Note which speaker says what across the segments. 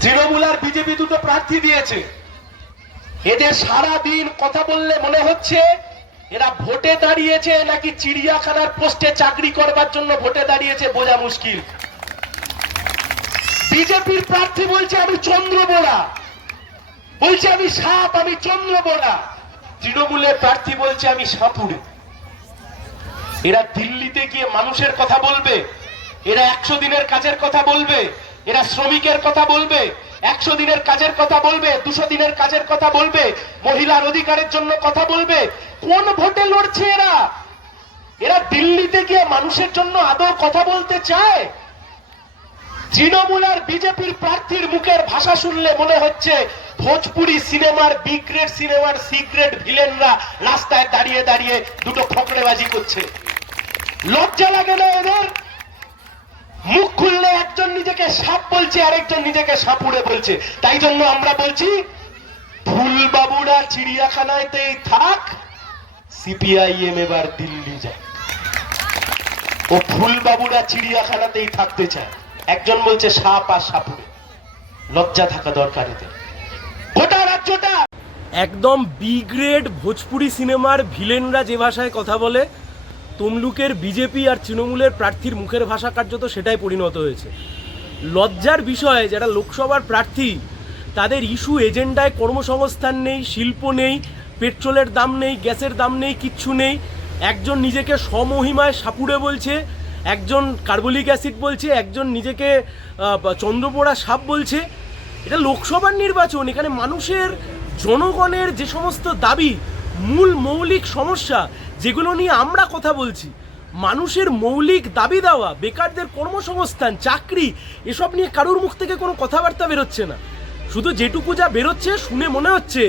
Speaker 1: তৃণমূল আর BJP দুটো প্রার্থী দিয়েছে। এদের সারা দিন কথা বললে মনে হচ্ছে এরা ভোটে দাঁড়িয়েছে নাকি চিড়িয়াখানার পোস্টে চাকরি করবার জন্য ভোটে দাঁড়িয়েছে বোঝা মুশকিল। বিজেপির প্রার্থী বলছে, আমি চন্দ্র বোরা বলছে, আমি সাপ, আমি চন্দ্র বোরা তৃণমূলের প্রার্থী বলছে আমি সাপুড়ে এরা দিল্লিতে গিয়ে মানুষের কথা বলবে, এরা একশো দিনের কাজের কথা বলবে, এরা শ্রমিকের কথা বলবে, একশো দিনের কাজের কথা বলবে, দুশো দিনের কাজের কথা বলবে, মহিলার অধিকারের জন্য কথা বলবে। কোন ভোটে লড়ছে এরা? এরা দিল্লিতে গিয়ে মানুষের জন্য আদৌ কথা বলতে চায়? তৃণমূল আর বিজেপির প্রার্থীর মুখের ভাষা শুনলে মনে হচ্ছে ভোজপুরি সিনেমার বি গ্রেড সিনেমার সিক্রেট ভিলেনরা রাস্তায় দাঁড়িয়ে দাঁড়িয়ে দুটো ফকড়েবাজি করছে। লজ্জা লাগে না এদের? মুখ খুললে একজন নিজেকে সাপ বলছে, আরেকজন নিজেকে সাপুড়ে বলছে। তাই জন্য আমরা বলছি, ফুলবাবুরা চিড়িয়াখানায়তেই থাক সিপিআইএম এবার দিল্লি যায় ও ফুলবাবুরা চিড়িয়াখানাতেই থাকতে চায়। একজন বলছে, সাপ আর সাপুড়ে লজ্জা থাকা দরকার এদের। গোটা রাজ্যটা!
Speaker 2: একদম বি গ্রেড ভোজপুরি সিনেমার ভিলেনরা যে ভাষায় কথা বলে, তমলুকের বিজেপি আর তৃণমূলের প্রার্থীর মুখের ভাষা কার্যত সেটাই পরিণত হয়েছে। লজ্জার বিষয়ে, যারা লোকসভার প্রার্থী, তাদের ইস্যু এজেন্ডায় কর্মসংস্থান নেই, শিল্প নেই, পেট্রোলের দাম নেই, গ্যাসের দাম নেই, কিচ্ছু নেই। একজন নিজেকে স্বমহিমায় সাপুড়ে বলছে একজন কার্বলিক অ্যাসিড বলছে, একজন নিজেকে চন্দ্রপোড়া সাপ বলছে। এটা লোকসভার নির্বাচন, এখানে মানুষের, জনগণের যে সমস্ত দাবি, মূল মৌলিক সমস্যা, যেগুলো নিয়ে আমরা কথা বলছি, মানুষের মৌলিক দাবি দেওয়া, বেকারদের কর্মসংস্থান, চাকরি, এসব নিয়ে কারোর মুখ থেকে কোনো কথাবার্তা বেরোচ্ছে না। শুধু যেটুকু যা বেরোচ্ছে, শুনে মনে হচ্ছে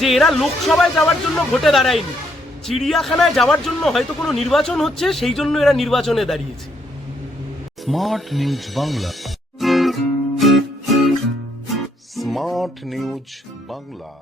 Speaker 2: যে এরা লোকসভায় যাওয়ার জন্য ভোটে দাঁড়ায়নি। চিড়িয়াখানায় যাওয়ার জন্য হয়তো কোনো নির্বাচন হচ্ছে, সেই জন্য এরা নির্বাচনে দাঁড়িয়েছে।
Speaker 3: Smart news Bangla. Smart news Bangla.